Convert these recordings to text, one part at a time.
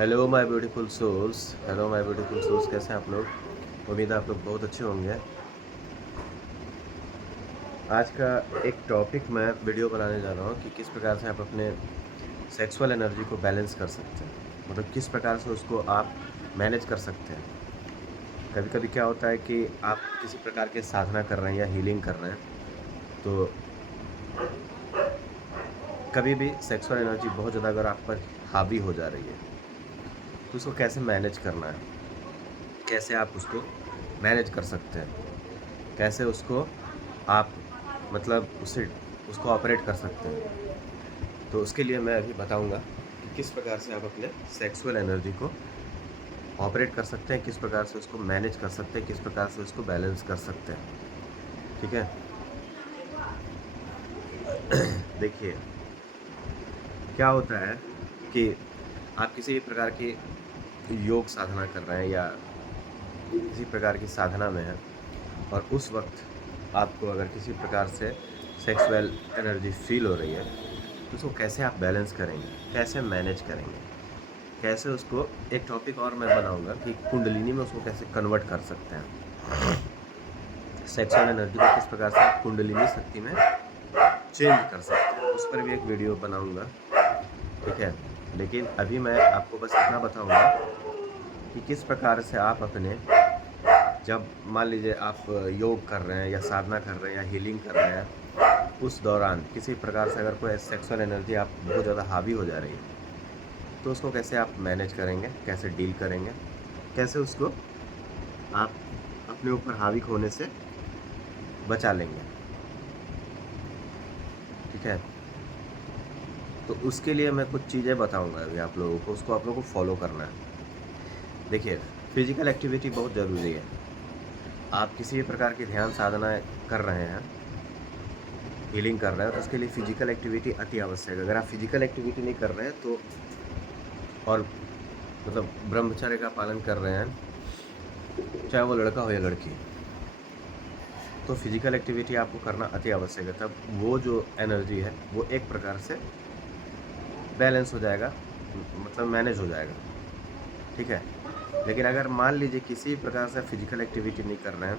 Hello my beautiful souls. Hello my beautiful souls, कैसे हैं आप लोग? उम्मीद है आप लोग बहुत अच्छे होंगे। आज का एक टॉपिक मैं वीडियो बनाने जा रहा हूँ कि किस प्रकार से आप अपने सेक्सुअल एनर्जी को बैलेंस कर सकते हैं, मतलब किस प्रकार से उसको आप मैनेज कर सकते हैं। कभी कभी क्या होता है कि आप किसी प्रकार के साधना कर रहे हैं या हीलिंग कर रहे हैं, तो कभी भी सेक्सुअल एनर्जी बहुत ज़्यादा अगर आप पर हावी हो जा रही है, तो उसको कैसे मैनेज करना है, कैसे आप उसको मैनेज कर सकते हैं, कैसे उसको आप मतलब उससे उसको ऑपरेट कर सकते हैं। तो उसके लिए मैं अभी बताऊंगा कि किस प्रकार से आप अपने सेक्सुअल एनर्जी को ऑपरेट कर सकते हैं, किस प्रकार से उसको मैनेज कर सकते हैं, किस प्रकार से उसको बैलेंस कर सकते हैं। ठीक है। देखिए, क्या होता है कि आप किसी भी प्रकार की योग साधना कर रहे हैं या किसी प्रकार की साधना में हैं, और उस वक्त आपको अगर किसी प्रकार से सेक्सुअल एनर्जी फील हो रही है, तो उसको कैसे आप बैलेंस करेंगे, कैसे मैनेज करेंगे, कैसे उसको एक टॉपिक और मैं बनाऊंगा कि कुंडलिनी में उसको कैसे कन्वर्ट कर सकते हैं, सेक्सुअल एनर्जी को किस प्रकार से आप कुंडलिनी शक्ति में चेंज कर सकते हैं, उस पर भी एक वीडियो बनाऊंगा। ठीक है। लेकिन अभी मैं आपको बस इतना बताऊंगा कि किस प्रकार से आप अपने, जब मान लीजिए आप योग कर रहे हैं या साधना कर रहे हैं या हीलिंग कर रहे हैं, उस दौरान किसी प्रकार से अगर कोई सेक्सुअल एनर्जी आप बहुत ज़्यादा हावी हो जा रही है, तो उसको कैसे आप मैनेज करेंगे, कैसे डील करेंगे, कैसे उसको आप अपने ऊपर हावी होने से बचा लेंगे। ठीक है। तो उसके लिए मैं कुछ चीज़ें बताऊंगा अभी आप लोगों को, उसको आप लोगों को फॉलो करना है। देखिए, फिजिकल एक्टिविटी बहुत ज़रूरी है। आप किसी भी प्रकार की ध्यान साधना कर रहे हैं, हीलिंग कर रहे हैं, तो उसके लिए फिजिकल एक्टिविटी अति आवश्यक है। अगर आप फिजिकल एक्टिविटी नहीं कर रहे हैं तो, और मतलब ब्रह्मचर्य का पालन कर रहे हैं, चाहे वो लड़का हो या लड़की, तो फिजिकल एक्टिविटी आपको करना अति आवश्यक है। तब वो जो एनर्जी है वो एक प्रकार से बैलेंस हो जाएगा, मतलब मैनेज हो जाएगा। ठीक है। लेकिन अगर मान लीजिए किसी प्रकार से फिजिकल एक्टिविटी नहीं कर रहे हैं,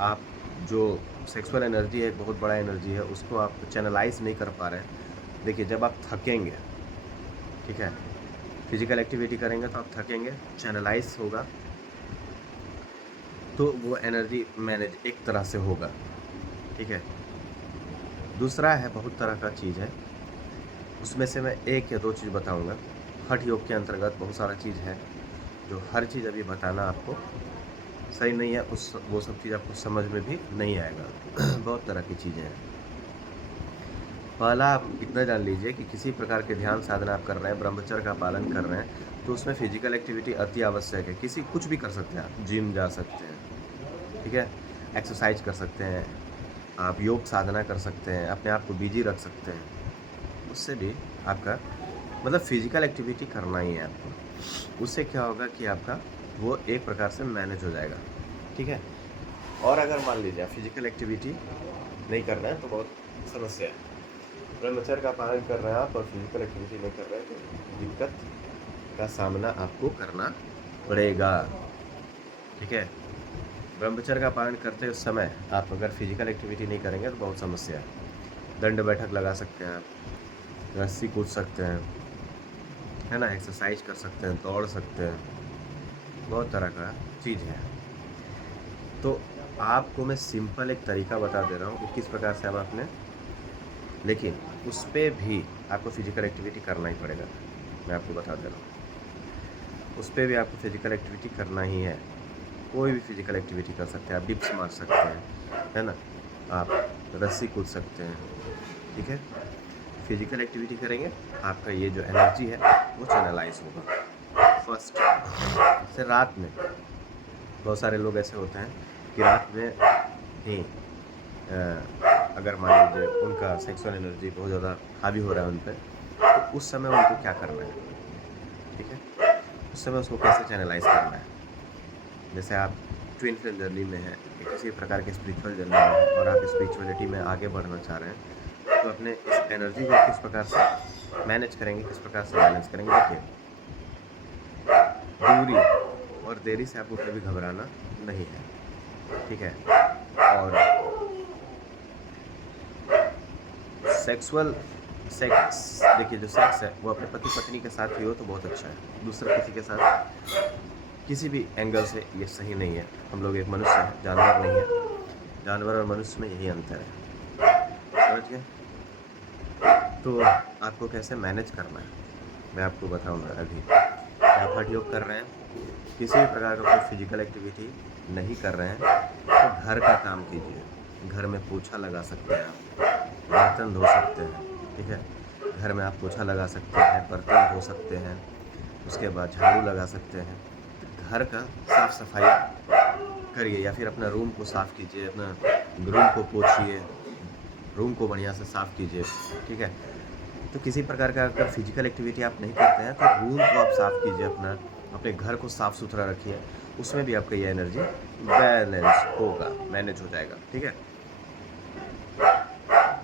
आप जो सेक्सुअल एनर्जी है, बहुत बड़ा एनर्जी है, उसको आप चैनलाइज नहीं कर पा रहे हैं। देखिए, जब आप थकेंगे, ठीक है, फिजिकल एक्टिविटी करेंगे तो आप थकेंगे, चैनलाइज होगा, तो वो एनर्जी मैनेज एक तरह से होगा। ठीक है। दूसरा है, बहुत तरह का चीज़ है, उसमें से मैं एक या दो चीज़ बताऊंगा। हठ योग के अंतर्गत बहुत सारा चीज़ है, जो हर चीज़ अभी बताना आपको सही नहीं है, उस वो सब चीज़ आपको समझ में भी नहीं आएगा। बहुत तरह की चीज़ें हैं। पहला आप इतना जान लीजिए कि किसी प्रकार के ध्यान साधना आप कर रहे हैं, ब्रह्मचर्य का पालन कर रहे हैं, तो उसमें फिजिकल एक्टिविटी अति आवश्यक है। किसी कुछ भी कर सकते हैं, आप जिम जा सकते हैं, ठीक है, एक्सरसाइज कर सकते हैं, आप योग साधना कर सकते हैं, अपने आप को बिजी रख सकते हैं। उससे भी आपका मतलब फिजिकल एक्टिविटी करना ही है आपको। उससे क्या होगा कि आपका वो एक प्रकार से मैनेज हो जाएगा। ठीक है। और अगर मान लीजिए आप फिजिकल एक्टिविटी नहीं कर रहे हैं तो बहुत समस्या है। ब्रह्मचर्य का पालन कर रहे हैं आप और फिजिकल एक्टिविटी नहीं कर रहे हैं, तो दिक्कत का सामना आपको करना पड़ेगा। ठीक है। ब्रह्मचर्य का पालन करते उस समय आप अगर फिजिकल एक्टिविटी नहीं करेंगे तो बहुत समस्या है। दंड बैठक लगा सकते हैं आप, रस्सी कूद सकते हैं, है ना, एक्सरसाइज कर सकते हैं, दौड़ सकते हैं, बहुत तरह का चीज़ है। तो आपको मैं सिंपल एक तरीका बता दे रहा हूँ कि किस प्रकार से आप अपने, लेकिन उस पर भी आपको फिजिकल एक्टिविटी करना ही पड़ेगा। मैं आपको बता दे रहा हूँ, उस पर भी आपको फिजिकल एक्टिविटी करना ही है। कोई भी फिजिकल एक्टिविटी कर सकते हैं, आप डिप्स मार सकते हैं, है ना, आप रस्सी कूद सकते हैं। ठीक है। फिजिकल एक्टिविटी करेंगे, आपका ये जो एनर्जी है वो चैनलाइज होगा। फर्स्ट से रात में बहुत सारे लोग ऐसे होते हैं कि रात में ही अगर मान लीजिए उनका सेक्सुअल एनर्जी बहुत ज़्यादा हावी हो रहा है उन पर, तो उस समय उनको क्या करना है। ठीक है। उस समय उसको कैसे चैनलाइज करना है। जैसे आप ट्विन फ्लेम जर्नी में हैं या किसी प्रकार के स्पिरिचुअल जर्नी में हैं और आप स्पिरिचुअलिटी में आगे बढ़ना चाह रहे हैं, तो अपने इस एनर्जी को किस प्रकार से मैनेज करेंगे, किस प्रकार से बैलेंस करेंगे। देखिए, दूरी और देरी से आपको कभी घबराना नहीं है, ठीक है। और सेक्सुअल सेक्स, देखिए जो सेक्स है वो अपने पति पत्नी के साथ ही हो तो बहुत अच्छा है, दूसरे किसी के साथ किसी भी एंगल से ये सही नहीं है। हम लोग एक मनुष्य हैं, जानवर नहीं है। जानवर और मनुष्य में यही अंतर है, समझ गए। तो आपको कैसे मैनेज करना है मैं आपको बताऊंगा अभी। आप हठ योग कर रहे हैं, किसी भी प्रकार का कोई फिजिकल एक्टिविटी नहीं कर रहे हैं तो घर का काम कीजिए। घर में पोछा लगा सकते हैं आप, बर्तन धो सकते हैं, ठीक है। घर में आप पोछा लगा सकते हैं, बर्तन धो सकते हैं, उसके बाद झाड़ू लगा सकते हैं। तो घर का साफ सफाई करिए, या फिर अपना रूम को साफ़ कीजिए, अपना रूम को पोछिए, रूम को बढ़िया से साफ़ कीजिए, ठीक है। तो किसी प्रकार का अगर फिजिकल एक्टिविटी आप नहीं करते हैं तो रूम को आप साफ़ कीजिए, अपने घर को साफ़ सुथरा रखिए, उसमें भी आपका ये एनर्जी बैलेंस होगा, मैनेज हो जाएगा, ठीक है।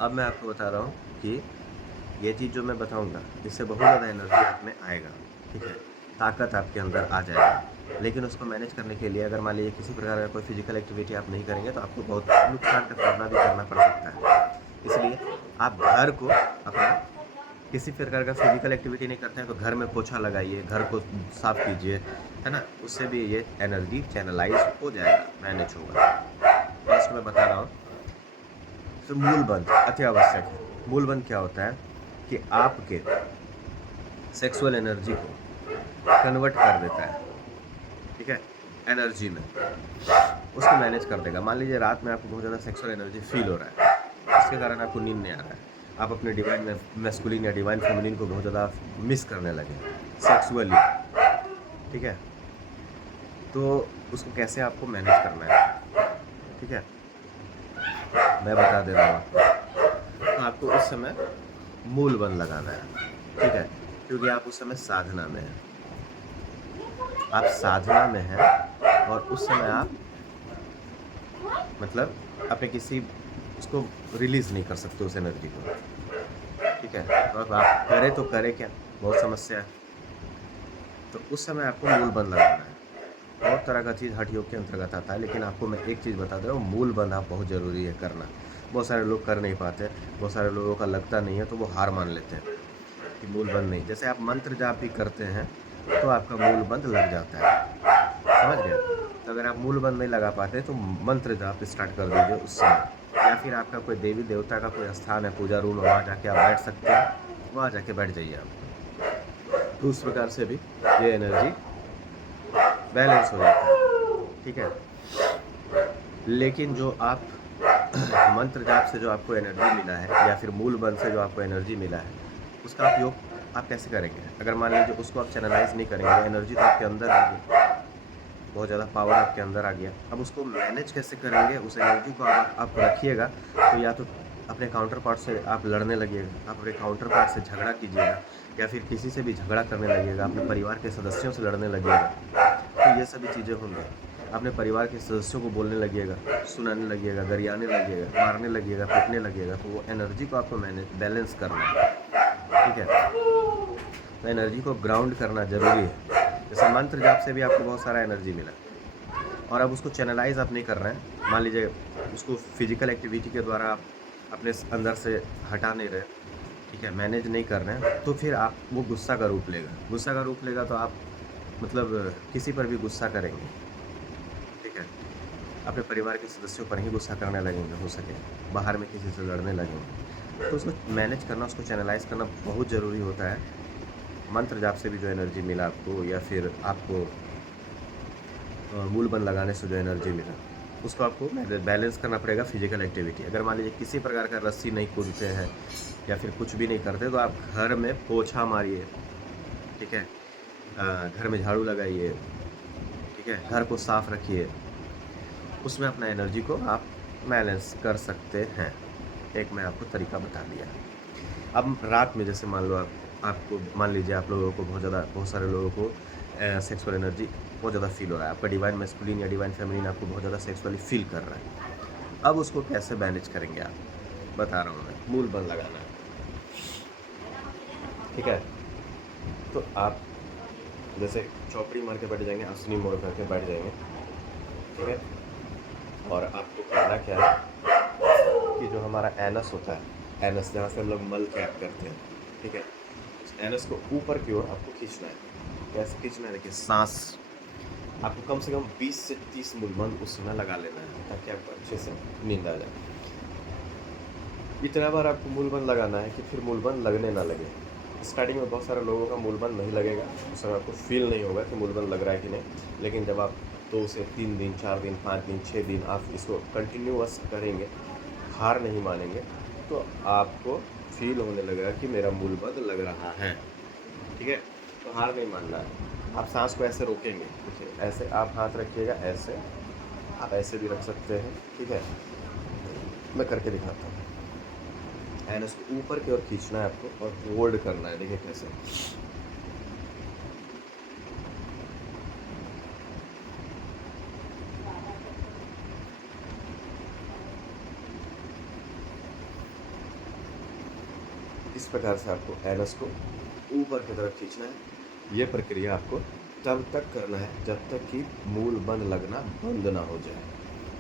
अब मैं आपको बता रहा हूँ कि ये चीज़ जो मैं बताऊँगा इससे बहुत ज़्यादा एनर्जी आप में आएगा, ठीक है, ताकत आपके अंदर आ जाएगा। लेकिन उसको मैनेज करने के लिए अगर मान लीजिए किसी प्रकार का कोई फिजिकल एक्टिविटी आप नहीं करेंगे तो आपको बहुत नुकसान का सामना भी करना पड़ सकता है। इसलिए आप घर को अपना किसी प्रकार का फिजिकल एक्टिविटी नहीं करते हैं तो घर में पोछा लगाइए, घर को साफ़ कीजिए, है ना, उससे भी ये एनर्जी चैनलाइज हो जाएगा, मैनेज होगा। नेक्स्ट मैं बता रहा हूँ, तो मूल बंध अति आवश्यक है। मूल बंध क्या होता है कि आपके सेक्सुअल एनर्जी को कन्वर्ट कर देता है, ठीक है, एनर्जी में, उसको मैनेज कर देगा। मान लीजिए रात में आपको बहुत ज़्यादा सेक्सुअल एनर्जी फील हो रहा है, इसके कारण आपको नींद नहीं आ रहा है, आप अपने डिवाइन मैस्कुलिन या डिवाइन फेमिनिन को बहुत ज़्यादा मिस करने लगे सेक्सुअली, ठीक है। तो उसको कैसे आपको मैनेज करना है, ठीक है, मैं बता दे रहा हूँ आपको। तो आपको उस समय मूल बंध लगाना है, ठीक है, क्योंकि आप उस समय साधना में हैं, आप साधना में हैं और उस समय आप मतलब अपने किसी उसको रिलीज़ नहीं कर सकते उस एनर्जी को, ठीक है। तो अब आप करें तो करें क्या, बहुत समस्या है। तो उस समय आपको मूल बंध लगाना है। बहुत तरह का चीज़ हठ योग के अंतर्गत आता है, लेकिन आपको मैं एक चीज़ बता दे रहा हूँ, मूल बंध आप बहुत ज़रूरी है करना। बहुत सारे लोग कर नहीं पाते, बहुत सारे लोगों का लगता नहीं है तो वो हार मान लेते हैं कि मूल बंध नहीं। जैसे आप मंत्र जाप भी करते हैं तो आपका मूल बंध लग जाता है, समझ गए। तो अगर आप मूल बंध नहीं लगा पाते तो मंत्र जाप स्टार्ट कर दीजिए उस समय, या फिर आपका कोई देवी देवता का कोई स्थान है, पूजा रूम, वहाँ जाके आप बैठ सकते हैं, वहाँ जाके बैठ जाइए आप। तो उस प्रकार से भी ये एनर्जी बैलेंस हो जाता है, ठीक है। लेकिन जो आप मंत्र जाप से जो आपको एनर्जी मिला है या फिर मूल बंध से जो आपको एनर्जी मिला है, उसका उपयोग आप कैसे करेंगे। अगर मान लीजिए उसको आप चैनलाइज नहीं करेंगे, एनर्जी तो आपके अंदर आ गई, बहुत ज़्यादा पावर आपके अंदर आ गया, अब उसको मैनेज कैसे करेंगे। उस एनर्जी को आप रखिएगा तो या तो अपने काउंटर पार्ट से आप लड़ने लगिएगा, आप अपने काउंटर पार्ट से झगड़ा कीजिएगा, या फिर किसी से भी झगड़ा करने लगिएगा, अपने परिवार के सदस्यों से लड़ने लगिएगा। तो ये सभी चीज़ें होंगी, अपने परिवार के सदस्यों को बोलने लगिएगा, सुनाने लगिएगा, गरियाने लगिएगा, मारने लगिएगा, पीटने लगिएगा। तो वो एनर्जी को आपको बैलेंस करना है, ठीक है। तो एनर्जी को ग्राउंड करना ज़रूरी है। जैसे मंत्र जाप से भी आपको बहुत सारा एनर्जी मिला और अब उसको चैनलाइज आप नहीं कर रहे हैं, मान लीजिए उसको फिजिकल एक्टिविटी के द्वारा आप अपने अंदर से हटा नहीं रहे, ठीक है, मैनेज नहीं कर रहे हैं, तो फिर आप वो गुस्सा का रूप लेगा। गुस्सा का रूप लेगा तो आप मतलब किसी पर भी गुस्सा करेंगे, ठीक है, अपने परिवार के सदस्यों पर ही गुस्सा करने लगेंगे, हो सके बाहर में किसी से लड़ने लगेंगे। तो उसको मैनेज करना, उसको चैनलाइज करना बहुत ज़रूरी होता है। मंत्र जाप से भी जो एनर्जी मिला आपको, या फिर आपको मूल बंध लगाने से जो एनर्जी मिला, उसको आपको बैलेंस करना पड़ेगा फिजिकल एक्टिविटी। अगर मान लीजिए किसी प्रकार का रस्सी नहीं कूदते हैं या फिर कुछ भी नहीं करते तो आप घर में पोछा मारिए, ठीक है, घर में झाड़ू लगाइए, ठीक है, घर को साफ रखिए, उसमें अपना एनर्जी को आप बैलेंस कर सकते हैं। एक मैं आपको तरीका बता दिया। अब रात में जैसे मान लो आपको मान लीजिए आप लोगों को बहुत सारे लोगों को सेक्सुअल एनर्जी बहुत ज़्यादा फील हो रहा है, आपका डिवाइन मैस्कुलिन या डिवाइन फेमिनिन आपको बहुत ज़्यादा सेक्सुअली फील कर रहा है। अब उसको कैसे मैनेज करेंगे आप, बता रहा हूँ मैं। मूल बंध लगाना है, ठीक है। तो आप जैसे चौपड़ी मार के बैठ जाएंगे, आसनी मोड़ करके बैठ जाएंगे, ठीक है। और आपको करना क्या है कि जो हमारा एनस होता है, एनस जहाँ से हम लोग मल त्याग करते हैं, ठीक है, उस एनस को ऊपर की ओर आपको खींचना है। कैसे खींचना है? देखिए, सांस आपको कम से कम 20 से 30 मूलबंद उस समय लगा लेना है, ताकि आपको अच्छे से नींद आ जाए। इतना बार आपको मूलबंद लगाना है कि फिर मूलबंद लगने ना लगे। स्टार्टिंग में बहुत सारे लोगों का मूलबंद नहीं लगेगा, उस समय आपको फील नहीं होगा कि मूलबंद लग रहा है कि नहीं, लेकिन जब आप 2 से 3 दिन, 4 दिन, 5 दिन, 6 दिन आप इसको कंटिन्यूअस करेंगे, हार नहीं मानेंगे, तो आपको फील होने लगेगा कि मेरा मूलबंद लग रहा है, ठीक है। तो हार नहीं मानना है। आप सांस को ऐसे रोकेंगे, देखिए, ऐसे आप हाथ रखिएगा, ऐसे आप ऐसे भी रख सकते हैं, ठीक है। मैं करके दिखाता हूँ। एनस को ऊपर की ओर खींचना है आपको और होल्ड करना है। देखिए कैसे, इस प्रकार से आपको एनस को ऊपर की तरफ खींचना है। ये प्रक्रिया आपको तब तक करना है जब तक कि मूल बंद लगना बंद ना हो जाए।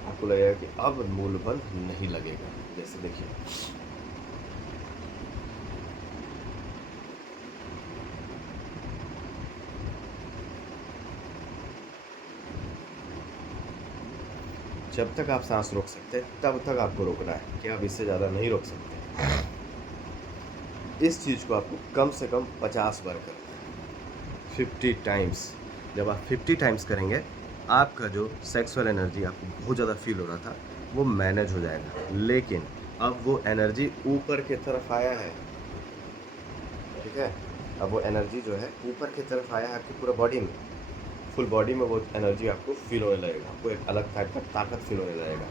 आपको लगेगा कि अब मूल बंद नहीं लगेगा। जैसे देखिए, जब तक आप सांस रोक सकते हैं तब तक आपको रोकना है, कि आप इससे ज़्यादा नहीं रोक सकते। इस चीज़ को आपको कम से कम 50 बार करना है, 50 टाइम्स। जब आप 50 टाइम्स करेंगे, आपका जो सेक्सुअल एनर्जी आपको बहुत ज़्यादा फील हो रहा था वो मैनेज हो जाएगा। लेकिन अब वो एनर्जी ऊपर की तरफ आया है, ठीक है। अब वो एनर्जी जो है ऊपर की तरफ आया है आपकी पूरा बॉडी में, फुल बॉडी में वो एनर्जी आपको फील होने लगेगा। आपको एक अलग टाइप का ताकत फील होने लगेगा,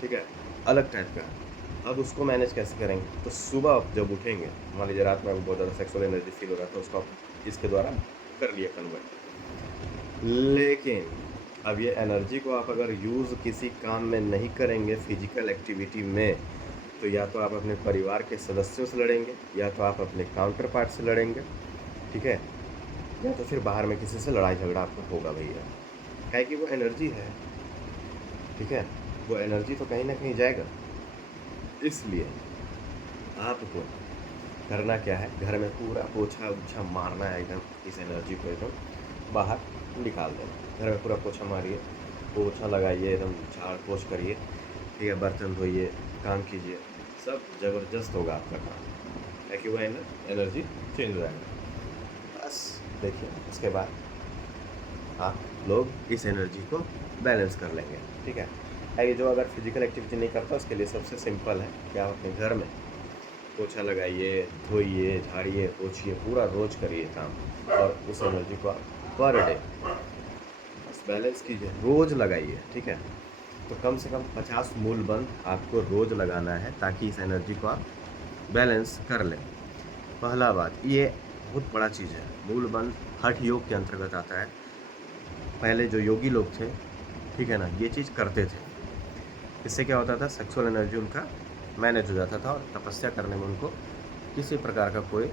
ठीक है, अलग टाइप का। अब उसको मैनेज कैसे करेंगे? तो सुबह आप जब उठेंगे, मान लीजिए रात में आपको बहुत ज़्यादा सेक्सुअल एनर्जी फील हो रहा था, उसको आप इसके द्वारा कर लिए कन्वर्ट। लेकिन अब ये एनर्जी को आप अगर यूज़ किसी काम में नहीं करेंगे, फिजिकल एक्टिविटी में, तो या तो आप अपने परिवार के सदस्यों से लड़ेंगे, या तो आप अपने काउंटर पार्ट से लड़ेंगे, ठीक है, या तो फिर बाहर में किसी से लड़ाई झगड़ा आपको होगा भैया। है कि वो एनर्जी है, ठीक है, वो एनर्जी तो कहीं ना कहीं जाएगा। इसलिए आपको करना क्या है, घर में पूरा पोछा उछा मारना है, एकदम इस एनर्जी को एकदम बाहर निकाल देना। घर में पूरा पोछा मारिए, पोछा लगाइए, एकदम झाड़ पोछ करिए, ठीक है, बर्तन धोइए, काम कीजिए, सब ज़बरदस्त होगा आपका काम, है कि वो एनर्जी चेंज हो जाएगा। बस देखिए, उसके बाद आप लोग इस एनर्जी को बैलेंस कर लेंगे, ठीक है। ये जो अगर फिजिकल एक्टिविटी नहीं करता, उसके लिए सबसे सिंपल है कि आप अपने घर में पोछा लगाइए, धोइए, झाड़िए, पोछिए, पूरा रोज करिए काम, और उस एनर्जी को आप पर डे बस बैलेंस कीजिए, रोज लगाइए, ठीक है। तो कम से कम 50 मूल बंद आपको रोज लगाना है, ताकि इस एनर्जी को आप बैलेंस कर लें। पहला बात, ये बहुत बड़ा चीज़ है, मूल बंद हठ योग के अंतर्गत आता है। पहले जो योगी लोग थे, ठीक है ना, ये चीज़ करते थे। इससे क्या होता था, सेक्सुअल एनर्जी उनका मैनेज हो जाता था, और तपस्या करने में उनको किसी प्रकार का कोई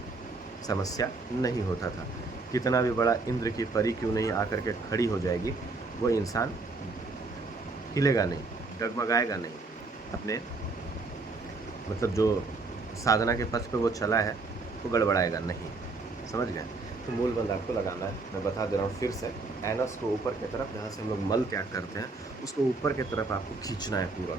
समस्या नहीं होता था। कितना भी बड़ा इंद्र की परी क्यों नहीं आकर के खड़ी हो जाएगी, वो इंसान हिलेगा नहीं, डगमगाएगा नहीं, अपने मतलब जो साधना के पथ पे वो चला है वो गड़बड़ाएगा नहीं। समझ गए? तो मूल बंद आपको लगाना है। मैं बता दे रहा हूँ फिर से, एनस को ऊपर की तरफ, जहाँ से हम लोग मल त्याग करते हैं, उसको ऊपर की तरफ आपको खींचना है पूरा।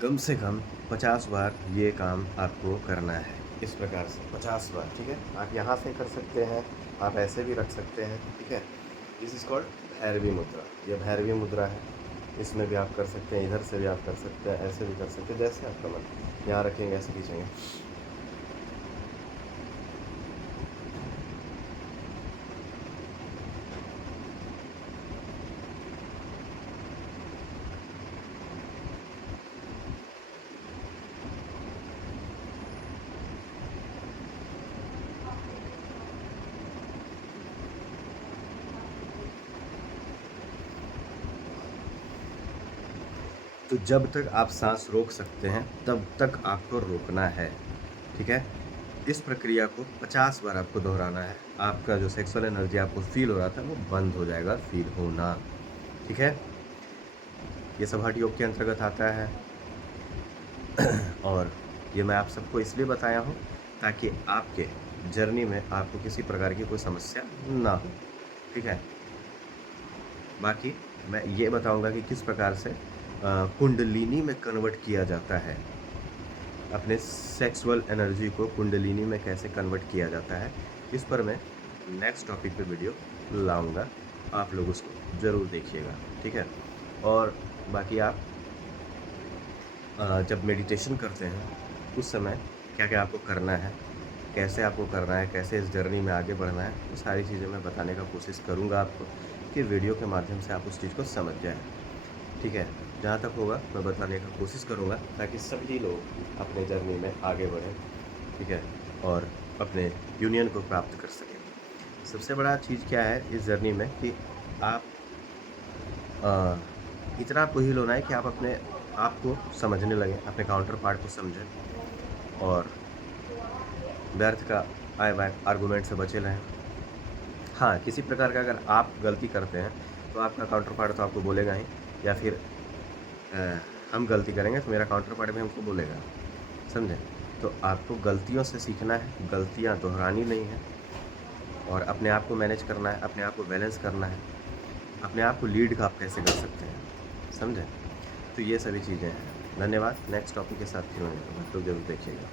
कम से कम 50 बार ये काम आपको करना है, इस प्रकार से 50 बार, ठीक है। आप यहाँ से कर सकते हैं, आप ऐसे भी रख सकते हैं, ठीक है। दिस इज़ कॉल्ड भैरवी मुद्रा। ये भैरवी मुद्रा है, इसमें भी आप कर सकते हैं, इधर से भी आप कर सकते हैं, ऐसे भी कर सकते हैं, जैसे आपका मन। यहाँ रखेंगे, ऐसे खींचेंगे, तो जब तक आप सांस रोक सकते हैं तब तक आपको रोकना है, ठीक है। इस प्रक्रिया को 50 बार आपको दोहराना है। आपका जो सेक्सुअल एनर्जी आपको फील हो रहा था वो बंद हो जाएगा फील होना, ठीक है। ये सब हठ योग के अंतर्गत आता है और ये मैं आप सबको इसलिए बताया हूँ ताकि आपके जर्नी में आपको किसी प्रकार की कोई समस्या ना हो, ठीक है। बाकी मैं ये बताऊंगा कि किस प्रकार से कुंडलिनी में कन्वर्ट किया जाता है, अपने सेक्सुअल एनर्जी को कुंडलिनी में कैसे कन्वर्ट किया जाता है, इस पर मैं नेक्स्ट टॉपिक पे वीडियो लाऊंगा। आप लोग उसको ज़रूर देखिएगा, ठीक है। और बाकी आप जब मेडिटेशन करते हैं उस समय क्या क्या आपको करना है, कैसे आपको करना है, कैसे इस जर्नी में आगे बढ़ना है, वो सारी चीज़ें मैं बताने का कोशिश करूँगा आपको कि वीडियो के माध्यम से आप उस चीज़ को समझ जाएं, ठीक है। जहाँ तक होगा मैं बताने का कोशिश करूँगा ताकि सभी लोग अपने जर्नी में आगे बढ़ें, ठीक है, और अपने यूनियन को प्राप्त कर सकें। सबसे बड़ा चीज़ क्या है इस जर्नी में कि आप इतना आपको हील होना है कि आप अपने आप को समझने लगें, अपने काउंटर पार्ट को समझें और व्यर्थ का आए बाय आर्गूमेंट से बचे रहें। हाँ, किसी प्रकार का अगर आप गलती करते हैं तो आपका काउंटर पार्ट तो आपको बोलेगा ही, या फिर अ, हम गलती करेंगे तो मेरा काउंटर पार्ट भी हमको बोलेगा, समझे। तो आपको गलतियों से सीखना है, गलतियाँ दोहरानी नहीं है और अपने आप को मैनेज करना है, अपने आप को बैलेंस करना है, अपने आप को लीड आप कैसे कर सकते हैं, समझे। तो ये सभी चीज़ें हैं। धन्यवाद। नेक्स्ट टॉपिक के साथ फिर मिलेंगे, आप लोग जरूर देखिएगा।